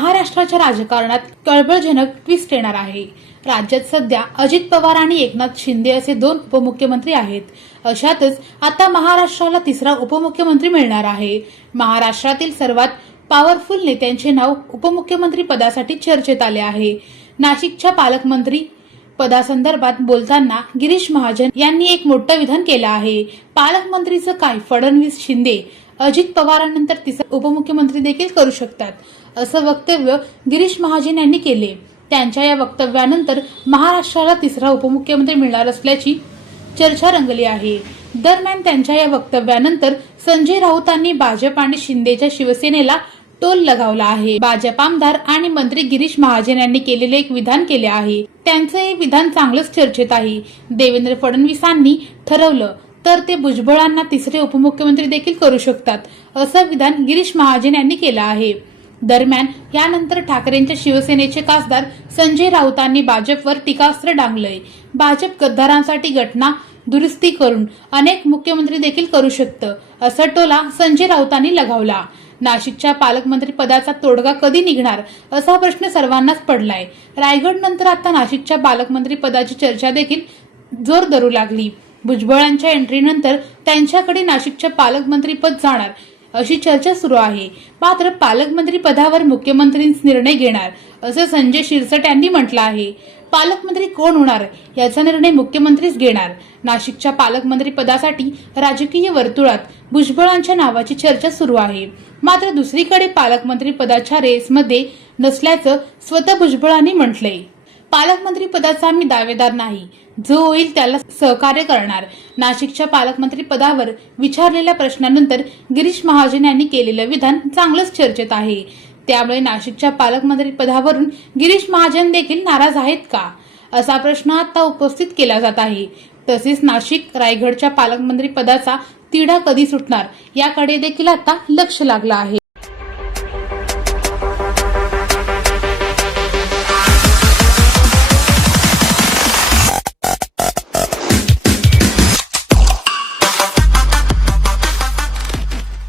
महाराष्ट्राच्या राजकारणात कळबळजनक ट्विस्ट येणार आहे. राज्यात सध्या अजित पवार आणि एकनाथ शिंदे असे दोन उपमुख्यमंत्री आहेत. अशातच आता महाराष्ट्राला तिसरा उपमुख्यमंत्री मिळणार आहे. महाराष्ट्रातील सर्वात पॉवरफुल नेत्यांचे नाव उपमुख्यमंत्री पदासाठी चर्चेत आले आहे. नाशिकच्या पालकमंत्री पदासंदर्भात बोलताना गिरीश महाजन यांनी एक मोठं विधान केलं आहे. पालकमंत्रीचं काय फडणवीस शिंदे? अजित पवारांनंतर तिसरा उपमुख्यमंत्री देखील करू शकतात असं वक्तव्य गिरीश महाजन यांनी केले. त्यांच्या या वक्तव्यानंतर महाराष्ट्राला तिसरा उपमुख्यमंत्री मिळणार असल्याची चर्चा रंगली आहे. दरम्यान त्यांच्या या वक्तव्यानंतर संजय राऊतांनी भाजप आणि शिंदेच्या शिवसेनेला टोल लगावला आहे. भाजप आमदार आणि मंत्री गिरीश महाजन यांनी केलेले एक विधान केले आहे. त्यांचं हे विधान चांगलंच चर्चेत आहे. देवेंद्र फडणवीसांनी ठरवलं तर ते भुजबळांना तिसरे उपमुख्यमंत्री देखील करू शकतात असं विधान गिरीश महाजन यांनी केलं आहे. दरम्यान यानंतर ठाकरेंच्या शिवसेनेचे खासदार संजय राऊतांनी भाजपवर टीकास्त्र डांगलंय भाजप गद्दारांसाठी घटना दुरुस्ती करून अनेक मुख्यमंत्री देखील करू शकतं असा टोला संजय राऊतांनी लगावला. नाशिकच्या पालकमंत्री पदाचा तोडगा कधी निघणार असा प्रश्न सर्वांनाच पडलाय. रायगड नंतर आता नाशिकच्या पालकमंत्री पदाची चर्चा देखील जोर धरू लागली. भुजबळांच्या एंट्रीनंतर त्यांच्याकडे नाशिकच्या पालकमंत्रीपद जाणार अशी चर्चा सुरू आहे. मात्र पालकमंत्री पदावर मुख्यमंत्रीच निर्णय घेणार असं संजय शिरसट यांनी म्हटलं आहे. पालकमंत्री कोण होणार याचा निर्णय मुख्यमंत्रीच घेणार. नाशिकच्या पालकमंत्री पदासाठी राजकीय वर्तुळात भुजबळांच्या नावाची चर्चा सुरू आहे. मात्र दुसरीकडे पालकमंत्री पदाच्या रेसमध्ये नसल्याचं स्वतः भुजबळांनी म्हटलंय. पालकमंत्री पदाचा मी दावेदार नाही. जो होईल त्याला सहकार्य करणार. नाशिकच्या पालकमंत्री पदावर विचारलेल्या प्रश्नानंतर गिरीश महाजन यांनी केलेलं विधान चांगलंच चर्चेत आहे. त्यामुळे नाशिकच्या पालकमंत्री पदावरून गिरीश महाजन देखील नाराज आहेत का? असा प्रश्न आता उपस्थित केला जात आहे. तसेच नाशिक रायगडच्या पालकमंत्री पदाचा तिढा कधी सुटणार? याकडे देखील आता लक्ष लागलं आहे.